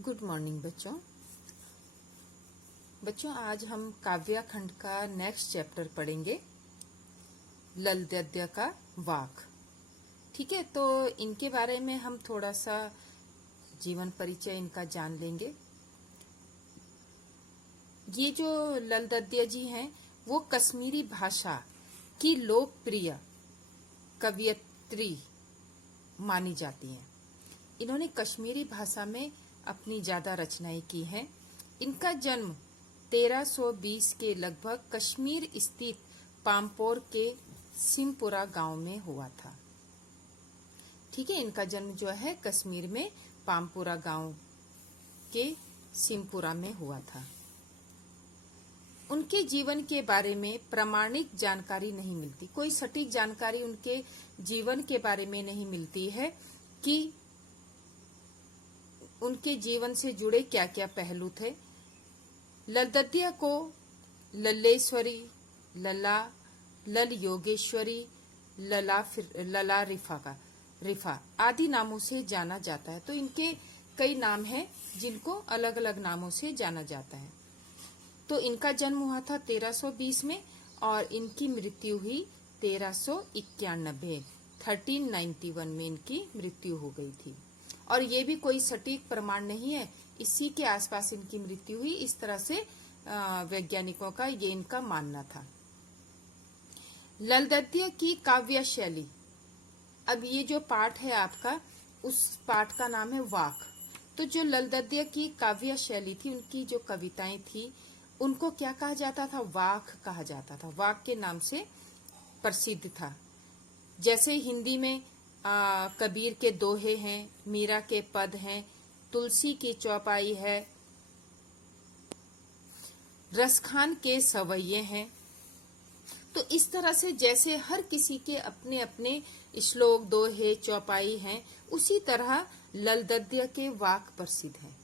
Good morning बच्चों आज हम काव्य खंड का नेक्स्ट चैप्टर पढ़ेंगे, लल गद्य का वाक। ठीक है, तो इनके बारे में हम थोड़ा सा जीवन परिचय इनका जान लेंगे। ये जो लल गद्य जी हैं वो कश्मीरी भाषा की लोकप्रिय कवयित्री मानी जाती हैं। इन्होंने कश्मीरी भाषा में अपनी ज्यादा रचनाएं की हैं। इनका जन्म 1320 के लगभग कश्मीर स्थित पामपोर के सिमपुरा गांव में हुआ था। ठीक है, इनका जन्म जो है कश्मीर में पामपुरा गांव के सिमपुरा में हुआ था। उनके जीवन के बारे में प्रामाणिक जानकारी नहीं मिलती, कोई सटीक जानकारी उनके जीवन के बारे में नहीं मिलती है कि उनके जीवन से जुड़े क्या क्या पहलू थे। लल गद्य को लल्लेश्वरी, लला, लल योगेश्वरी, लला रिफा आदि नामों से जाना जाता है। तो इनके कई नाम हैं जिनको अलग अलग नामों से जाना जाता है। तो इनका जन्म हुआ था 1320 में और इनकी मृत्यु हुई 1391 में इनकी मृत्यु हो गई थी। और ये भी कोई सटीक प्रमाण नहीं है, इसी के आसपास इनकी मृत्यु हुई, इस तरह से वैज्ञानिकों का ये इनका मानना था। लल गद्य की काव्य शैली, अब ये जो पाठ है आपका, उस पाठ का नाम है वाक। तो जो लल गद्य की काव्य शैली थी, उनकी जो कविताएं थी, उनको क्या कहा जाता था? वाक कहा जाता था। वाक के नाम से प्रसिद्ध था। जैसे हिंदी में कबीर के दोहे हैं, मीरा के पद हैं, तुलसी की चौपाई है, रसखान के सवैये हैं। तो इस तरह से जैसे हर किसी के अपने अपने श्लोक, दोहे, चौपाई हैं, उसी तरह लल गद्य के वाक प्रसिद्ध हैं।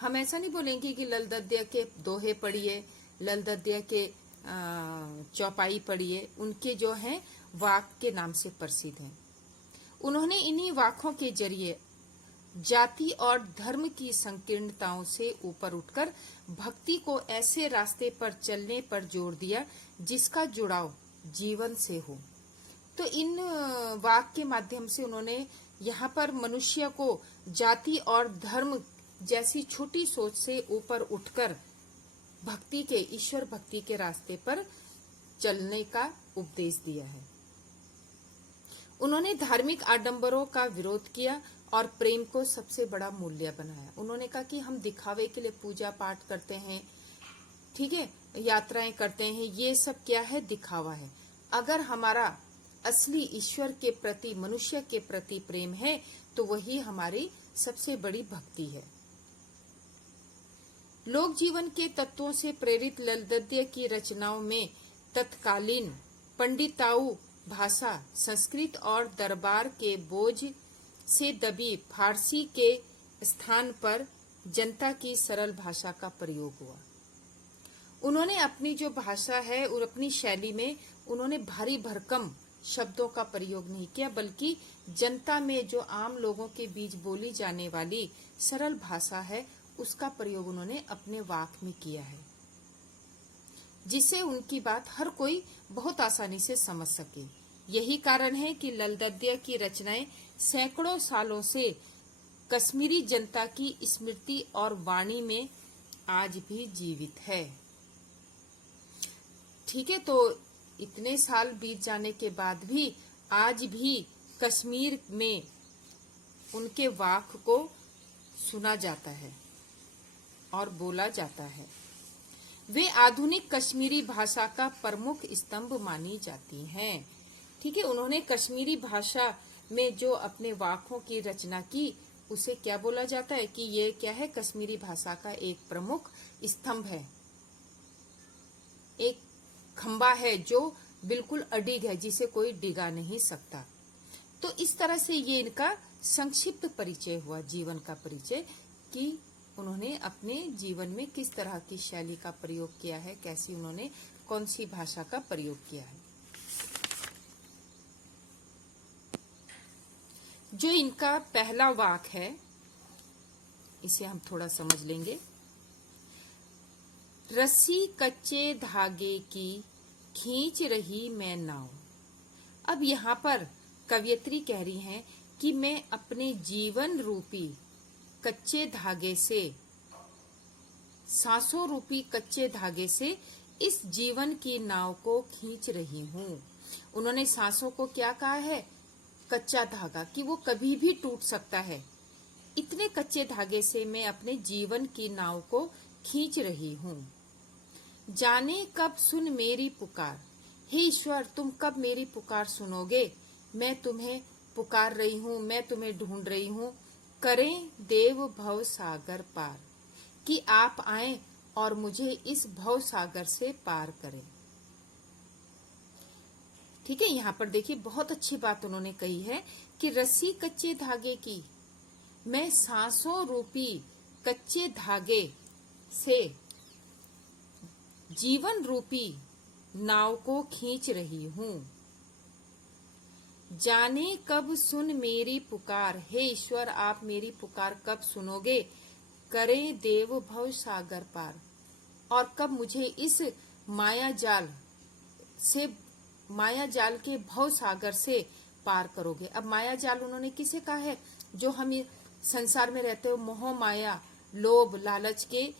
हम ऐसा नहीं बोलेंगे कि लल गद्य के दोहे पढ़िए, लल गद्य के चौपाई पढ़िए, उनके जो हैं वाक के नाम से प्रसिद्ध हैं। उन्होंने इन्हीं वाकों के जरिए जाति और धर्म की संकीर्णताओं से ऊपर उठकर भक्ति को ऐसे रास्ते पर चलने पर जोर दिया जिसका जुड़ाव जीवन से हो। तो इन वाक के माध्यम से उन्होंने यहाँ पर मनुष्य को जाति और धर्म जैसी छोटी सोच से ऊपर उठकर भक्ति के, ईश्वर भक्ति के रास्ते पर चलने का उपदेश दिया है। उन्होंने धार्मिक आडंबरों का विरोध किया और प्रेम को सबसे बड़ा मूल्य बनाया। उन्होंने कहा कि हम दिखावे के लिए पूजा पाठ करते हैं, ठीक है, यात्राएं करते हैं, ये सब क्या है? दिखावा है। अगर हमारा असली ईश्वर के प्रति, मनुष्य के प्रति प्रेम है, तो वही हमारी सबसे बड़ी भक्ति है। लोक जीवन के तत्वों से प्रेरित लल गद्य की रचनाओं में तत्कालीन पंडिताऊ भाषा, संस्कृत और दरबार के बोझ से दबी फारसी के स्थान पर जनता की सरल भाषा का प्रयोग हुआ। उन्होंने अपनी जो भाषा है और अपनी शैली में उन्होंने भारी भरकम शब्दों का प्रयोग नहीं किया, बल्कि जनता में जो आम लोगों के बीच बोली जाने वाली सरल भाषा है, उसका प्रयोग उन्होंने अपने वाक में किया है, जिससे उनकी बात हर कोई बहुत आसानी से समझ सके। यही कारण है कि लल गद्य की रचनाएं सैकड़ों सालों से कश्मीरी जनता की स्मृति और वाणी में आज भी जीवित है। ठीक है, तो इतने साल बीत जाने के बाद भी आज भी कश्मीर में उनके वाक को सुना जाता है और बोला जाता है। वे आधुनिक कश्मीरी भाषा का प्रमुख स्तंभ मानी जाती हैं। ठीक है, उन्होंने कश्मीरी भाषा में जो अपने वाकों की रचना की, उसे क्या बोला जाता है कि ये क्या है? कश्मीरी भाषा का एक प्रमुख स्तंभ है, एक खंबा है जो बिल्कुल अडिग है, जिसे कोई डिगा नहीं सकता। तो इस तरह से ये इनका संक्षिप्त परिचय हुआ, जीवन का परिचय, कि उन्होंने अपने जीवन में किस तरह की शैली का प्रयोग किया है, कैसी उन्होंने कौन सी भाषा का प्रयोग किया है। जो इनका पहला वाक है, इसे हम थोड़ा समझ लेंगे। रस्सी कच्चे धागे की खींच रही मैं नाव। अब यहाँ पर कवयित्री कह रही हैं कि मैं अपने जीवन रूपी कच्चे धागे से, सांसों रूपी कच्चे धागे से इस जीवन की नाव को खींच रही हूँ। उन्होंने सांसों को क्या कहा है? कच्चा धागा, कि वो कभी भी टूट सकता है। इतने कच्चे धागे से मैं अपने जीवन की नाव को खींच रही हूँ। जाने कब सुन मेरी पुकार, हे ईश्वर तुम कब मेरी पुकार सुनोगे? मैं तुम्हें पुकार रही हूँ, मैं तुम्हें ढूंढ रही हूँ। करें देव भव सागर पार, कि आप आएं और मुझे इस भव सागर से पार करें। ठीक है, यहाँ पर देखिए बहुत अच्छी बात उन्होंने कही है कि रस्सी कच्चे धागे की, मैं सांसों रूपी कच्चे धागे से जीवन रूपी नाव को खींच रही हूँ। जाने कब सुन मेरी पुकार, हे ईश्वर आप मेरी पुकार कब सुनोगे? करें देव भव सागर पार, और कब मुझे इस माया जाल के भव सागर से पार करोगे। अब माया जाल उन्होंने किसे कहा है? जो हम संसार में रहते हो, मोह माया लोभ लालच के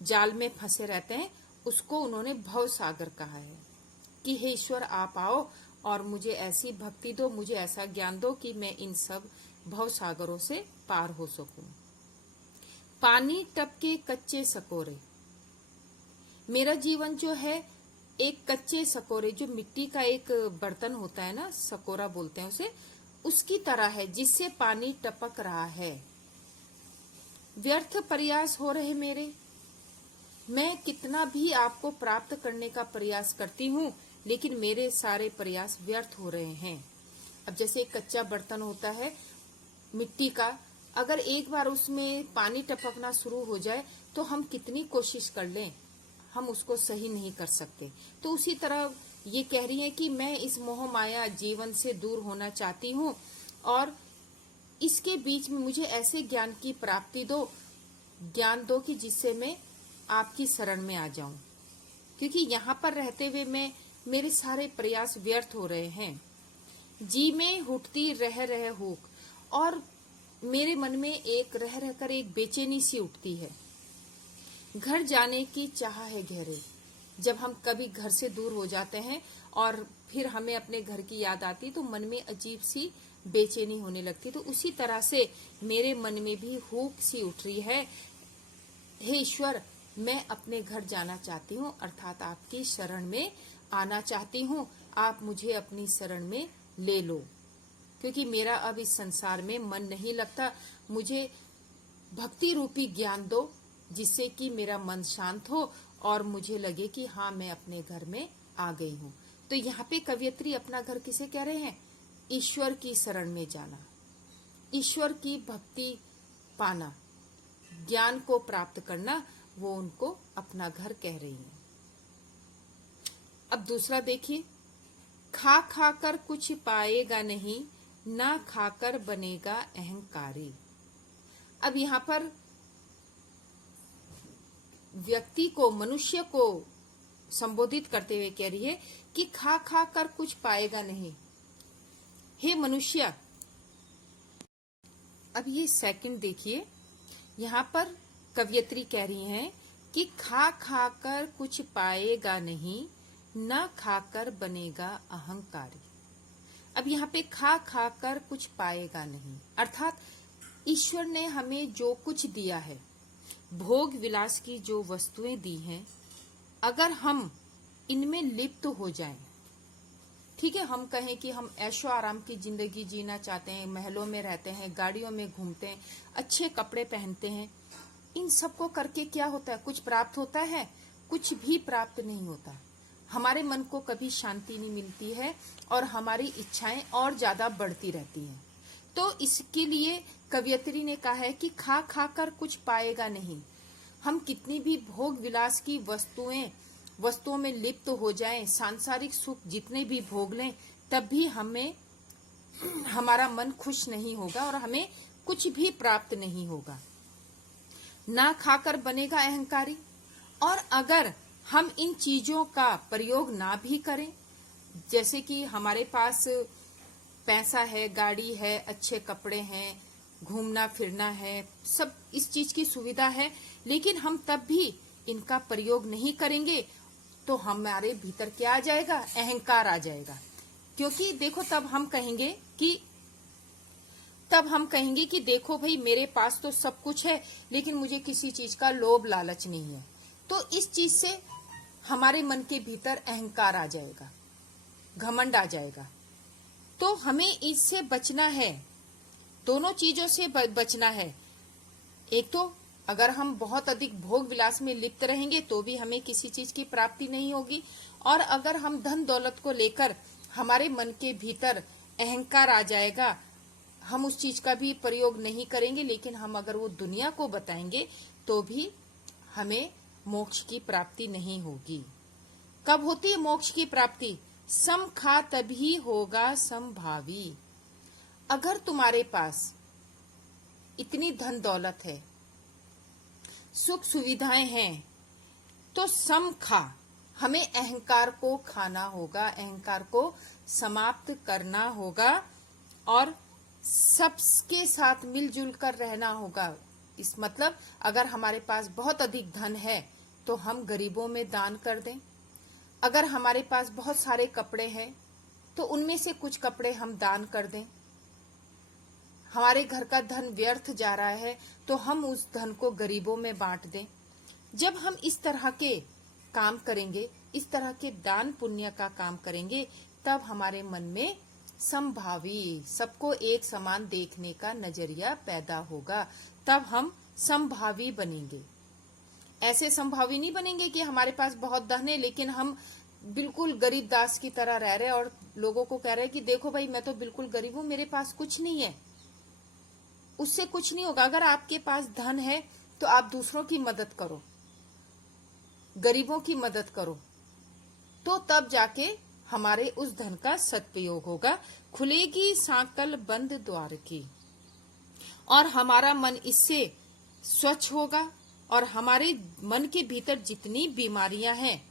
जाल में फंसे रहते हैं, उसको उन्होंने भव सागर कहा है कि हे ईश्वर आप आओ और मुझे ऐसी भक्ति दो, मुझे ऐसा ज्ञान दो कि मैं इन सब भव सागरों से पार हो सकूं। पानी टपके कच्चे सकोरे, मेरा जीवन जो है एक कच्चे सकोरे, जो मिट्टी का एक बर्तन होता है ना, सकोरा बोलते हैं उसे, उसकी तरह है जिससे पानी टपक रहा है। व्यर्थ प्रयास हो रहे मेरे, मैं कितना भी आपको प्राप्त करने का प्रयास करती हूँ, लेकिन मेरे सारे प्रयास व्यर्थ हो रहे हैं। अब जैसे एक कच्चा बर्तन होता है मिट्टी का, अगर एक बार उसमें पानी टपकना शुरू हो जाए तो हम कितनी कोशिश कर लें, हम उसको सही नहीं कर सकते। तो उसी तरह ये कह रही है कि मैं इस मोह माया जीवन से दूर होना चाहती हूँ, और इसके बीच में मुझे ऐसे ज्ञान की प्राप्ति दो, ज्ञान दो कि जिससे मैं आपकी शरण में आ जाऊं, क्योंकि यहाँ पर रहते हुए मेरे सारे प्रयास व्यर्थ हो रहे हैं। जी में उठती रह रह हुक, और मेरे मन में एक रह रहकर एक बेचैनी सी उठती है। घर जाने की चाह है गहरे, जब हम कभी घर से दूर हो जाते हैं और फिर हमें अपने घर की याद आती तो मन में अजीब सी बेचैनी होने लगती। तो उसी तरह से मेरे मन में भी हुक सी उठ रही है। हे ईश्वर मैं अपने घर जाना चाहती हूँ, अर्थात आपकी शरण में आना चाहती हूँ। आप मुझे अपनी शरण में ले लो, क्योंकि मेरा अब इस संसार में मन नहीं लगता। मुझे भक्ति रूपी ज्ञान दो जिससे कि मेरा मन शांत हो और मुझे लगे कि हाँ मैं अपने घर में आ गई हूँ। तो यहाँ पे कवयित्री अपना घर किसे कह रहे हैं? ईश्वर की शरण में जाना, ईश्वर की भक्ति पाना, ज्ञान को प्राप्त करना, वो उनको अपना घर कह रही है। अब दूसरा देखिए, खा खाकर कुछ पाएगा नहीं, ना खाकर बनेगा अहंकारी। अब यहाँ पर व्यक्ति को, मनुष्य को संबोधित करते हुए कह रही है कि खा खा कर कुछ पाएगा नहीं। हे मनुष्य, अब ये सेकंड देखिए, यहाँ पर कवयित्री कह रही हैं कि खा खा कर कुछ पाएगा नहीं, न खाकर बनेगा अहंकारी। अब यहाँ पे खा खा कर कुछ पाएगा नहीं, अर्थात ईश्वर ने हमें जो कुछ दिया है, भोग विलास की जो वस्तुएं दी हैं, अगर हम इनमें लिप्त हो जाएं, ठीक है, हम कहें कि हम ऐशो आराम की जिंदगी जीना चाहते हैं, महलों में रहते हैं, गाड़ियों में घूमते हैं, अच्छे कपड़े पहनते हैं, इन सबको करके क्या होता है? कुछ प्राप्त होता है? कुछ भी प्राप्त नहीं होता। हमारे मन को कभी शांति नहीं मिलती है और हमारी इच्छाएं और ज्यादा बढ़ती रहती हैं। तो इसके लिए कवयित्री ने कहा है कि खा खा कर कुछ पाएगा नहीं। हम कितनी भी भोग विलास की वस्तुओं में लिप्त हो जाएं, सांसारिक सुख जितने भी भोग लें, तब भी हमारा मन खुश नहीं होगा और हमें कुछ भी प्राप्त नहीं होगा। ना खाकर बनेगा अहंकारी। और अगर हम इन चीजों का प्रयोग ना भी करें, जैसे कि हमारे पास पैसा है, गाड़ी है, अच्छे कपड़े हैं, घूमना फिरना है, सब इस चीज की सुविधा है, लेकिन हम तब भी इनका प्रयोग नहीं करेंगे तो हमारे भीतर क्या आ जाएगा? अहंकार आ जाएगा। क्योंकि देखो तब हम कहेंगे कि देखो भाई मेरे पास तो सब कुछ है लेकिन मुझे किसी चीज का लोभ लालच नहीं है। तो इस चीज से हमारे मन के भीतर अहंकार आ जाएगा, घमंड आ जाएगा। तो हमें इससे बचना है, दोनों चीजों से बचना है। एक तो अगर हम बहुत अधिक भोग विलास में लिप्त रहेंगे तो भी हमें किसी चीज की प्राप्ति नहीं होगी, और अगर हम धन दौलत को लेकर हमारे मन के भीतर अहंकार आ जाएगा, हम उस चीज का भी प्रयोग नहीं करेंगे, लेकिन हम अगर वो दुनिया को बताएंगे तो भी हमें मोक्ष की प्राप्ति नहीं होगी। कब होती है मोक्ष की प्राप्ति? सम खा तभी होगा समभावी। अगर तुम्हारे पास इतनी धन दौलत है, सुख सुविधाएं हैं, तो सम खा, हमें अहंकार को खाना होगा, अहंकार को समाप्त करना होगा और सबके साथ मिलजुल कर रहना होगा। इस मतलब अगर हमारे पास बहुत अधिक धन है तो हम गरीबों में दान कर दें। अगर हमारे पास बहुत सारे कपड़े हैं तो उनमें से कुछ कपड़े हम दान कर दें। हमारे घर का धन व्यर्थ जा रहा है तो हम उस धन को गरीबों में बांट दें। जब हम इस तरह के काम करेंगे, इस तरह के दान पुण्य का काम करेंगे, तब हमारे मन में समभावी, सबको एक समान देखने का नजरिया पैदा होगा। तब हम समभावी बनेंगे। ऐसे समभावी नहीं बनेंगे कि हमारे पास बहुत धन है लेकिन हम बिल्कुल गरीब दास की तरह रह रहे और लोगों को कह रहे हैं कि देखो भाई मैं तो बिल्कुल गरीब हूं, मेरे पास कुछ नहीं है। उससे कुछ नहीं होगा। अगर आपके पास धन है तो आप दूसरों की मदद करो, गरीबों की मदद करो, तो तब जाके हमारे उस धन का सदुपयोग होगा। खुलेगी सांकल बंद द्वार की, और हमारा मन इससे स्वच्छ होगा और हमारे मन के भीतर जितनी बीमारियां हैं,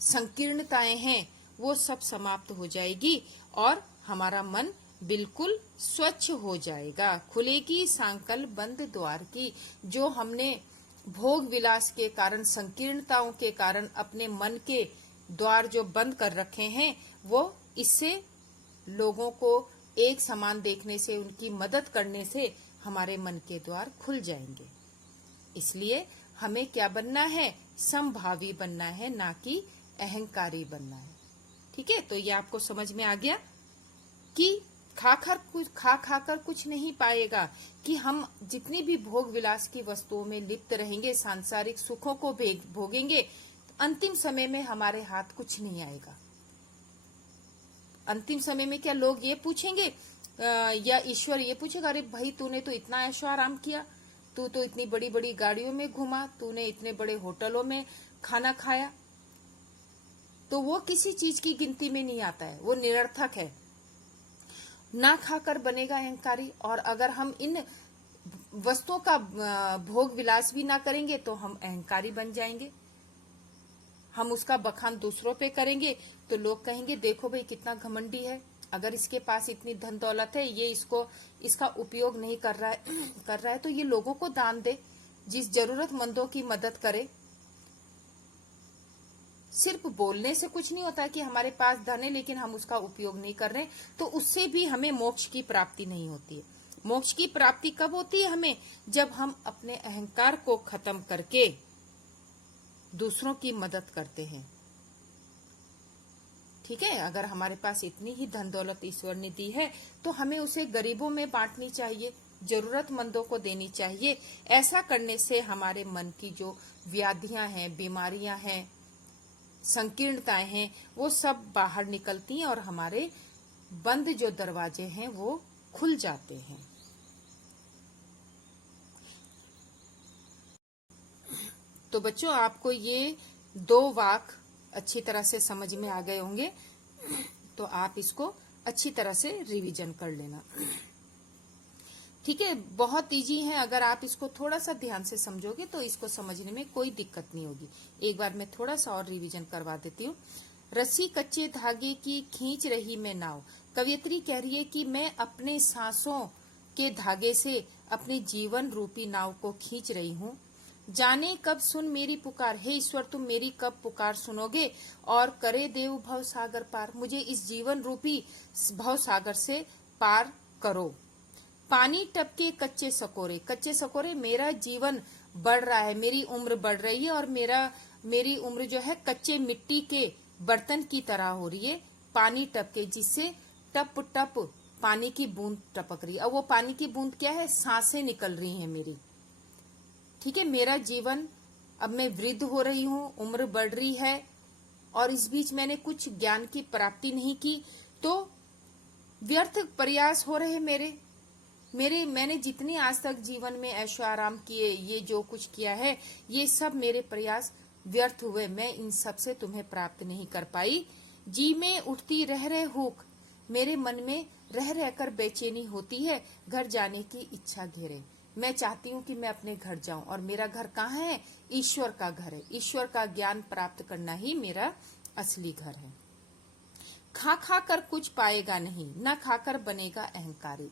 संकीर्णताएं हैं, वो सब समाप्त हो जाएगी और हमारा मन बिल्कुल स्वच्छ हो जाएगा। खुलेगी सांकल बंद द्वार की। जो हमने भोग विलास के कारण, संकीर्णताओं के कारण अपने मन के द्वार जो बंद कर रखे हैं, वो इससे लोगों को एक समान देखने से, उनकी मदद करने से हमारे मन के द्वार खुल जाएंगे। इसलिए हमें क्या बनना है? समभावी बनना है, ना कि अहंकारी बनना है। ठीक है, तो ये आपको समझ में आ गया कि खा खाकर कुछ नहीं पाएगा, कि हम जितनी भी भोग विलास की वस्तुओं में लिप्त रहेंगे, सांसारिक सुखों को भोगेंगे, तो अंतिम समय में हमारे हाथ कुछ नहीं आएगा। अंतिम समय में क्या लोग ये पूछेंगे या ईश्वर ये पूछेगा, अरे भाई तूने तो इतना ऐशो आराम किया, तू तो इतनी बड़ी बड़ी गाड़ियों में घुमा, तूने इतने बड़े होटलों में खाना खाया, तो वो किसी चीज की गिनती में नहीं आता है, वो निरर्थक है। ना खाकर बनेगा अहंकारी। और अगर हम इन वस्तुओं का भोग विलास भी ना करेंगे तो हम अहंकारी बन जाएंगे। हम उसका बखान दूसरों पे करेंगे तो लोग कहेंगे देखो भाई कितना घमंडी है, अगर इसके पास इतनी धन दौलत है, ये इसका उपयोग नहीं कर रहा है तो ये लोगों को दान दे, जिस जरूरतमंदों की मदद करे। सिर्फ बोलने से कुछ नहीं होता कि हमारे पास धन है लेकिन हम उसका उपयोग नहीं कर रहे, तो उससे भी हमें मोक्ष की प्राप्ति नहीं होती है। मोक्ष की प्राप्ति कब होती है हमें? जब हम अपने अहंकार को खत्म करके दूसरों की मदद करते हैं। ठीक है, अगर हमारे पास इतनी ही धन दौलत ईश्वर ने दी है तो हमें उसे गरीबों में बांटनी चाहिए, जरूरतमंदों को देनी चाहिए। ऐसा करने से हमारे मन की जो व्याधियां हैं, बीमारियां हैं, संकीर्णताएं हैं, वो सब बाहर निकलती हैं और हमारे बंद जो दरवाजे हैं वो खुल जाते हैं। तो बच्चों, आपको ये 2 वाक्य अच्छी तरह से समझ में आ गए होंगे, तो आप इसको अच्छी तरह से रिवीजन कर लेना। ठीक है, बहुत इजी है। अगर आप इसको थोड़ा सा ध्यान से समझोगे तो इसको समझने में कोई दिक्कत नहीं होगी। एक बार मैं थोड़ा सा और रिवीजन करवा देती हूँ। रस्सी कच्चे धागे की खींच रही मैं नाव। कवियत्री कह रही है कि मैं अपने सांसों के धागे से अपने जीवन रूपी नाव को खींच रही हूँ। जाने कब सुन मेरी पुकार, हे ईश्वर तुम मेरी कब पुकार सुनोगे और करे देव भव सागर पार। मुझे इस जीवन रूपी भव सागर से पार करो। पानी टपके कच्चे सकोरे, कच्चे सकोरे मेरा जीवन बढ़ रहा है, मेरी उम्र बढ़ रही है और मेरी उम्र जो है कच्चे मिट्टी के बर्तन की तरह हो रही है। पानी टपके, जिससे टप टप पानी की बूंद टपक रही है। अब वो पानी की बूंद क्या है? सांसें निकल रही हैं मेरी। ठीक है, मेरा जीवन, अब मैं वृद्ध हो रही हूँ, उम्र बढ़ रही है और इस बीच मैंने कुछ ज्ञान की प्राप्ति नहीं की, तो व्यर्थ प्रयास हो रहे मैंने जितनी आज तक जीवन में ऐशो आराम किए, ये जो कुछ किया है, ये सब मेरे प्रयास व्यर्थ हुए। मैं इन सब से तुम्हें प्राप्त नहीं कर पाई। जी में उठती रह रहे हुक, मेरे मन में रह रहकर बेचैनी होती है, घर जाने की इच्छा घेरे। मैं चाहती हूँ कि मैं अपने घर जाऊं, और मेरा घर कहाँ है? ईश्वर का घर है। ईश्वर का ज्ञान प्राप्त करना ही मेरा असली घर है। खा खा कर कुछ पाएगा नहीं, न खाकर बनेगा अहंकारी।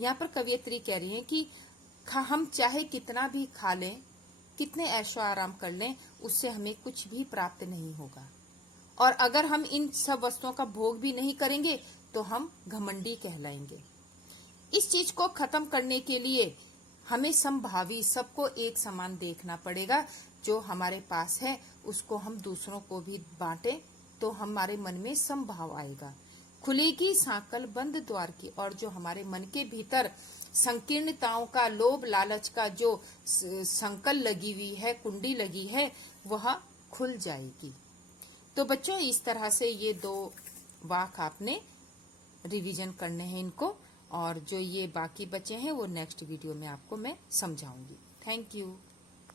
यहाँ पर कवियत्री कह रही है कि हम चाहे कितना भी खा लें, कितने ऐशो आराम कर लें, उससे हमें कुछ भी प्राप्त नहीं होगा। और अगर हम इन सब वस्तुओं का भोग भी नहीं करेंगे तो हम घमंडी कहलाएंगे। इस चीज को खत्म करने के लिए हमें समभावी, सबको एक समान देखना पड़ेगा। जो हमारे पास है उसको हम दूसरों को भी बांटें तो हमारे मन में समभाव आएगा। खुलेगी सांकल बंद द्वार की, और जो हमारे मन के भीतर संकीर्णताओं का, लोभ लालच का जो संकल लगी हुई है, कुंडी लगी है, वह खुल जाएगी। तो बच्चों, इस तरह से ये 2 वाक आपने रिवीजन करने हैं इनको, और जो ये बाकी बचे हैं वो नेक्स्ट वीडियो में आपको मैं समझाऊंगी। Thank you.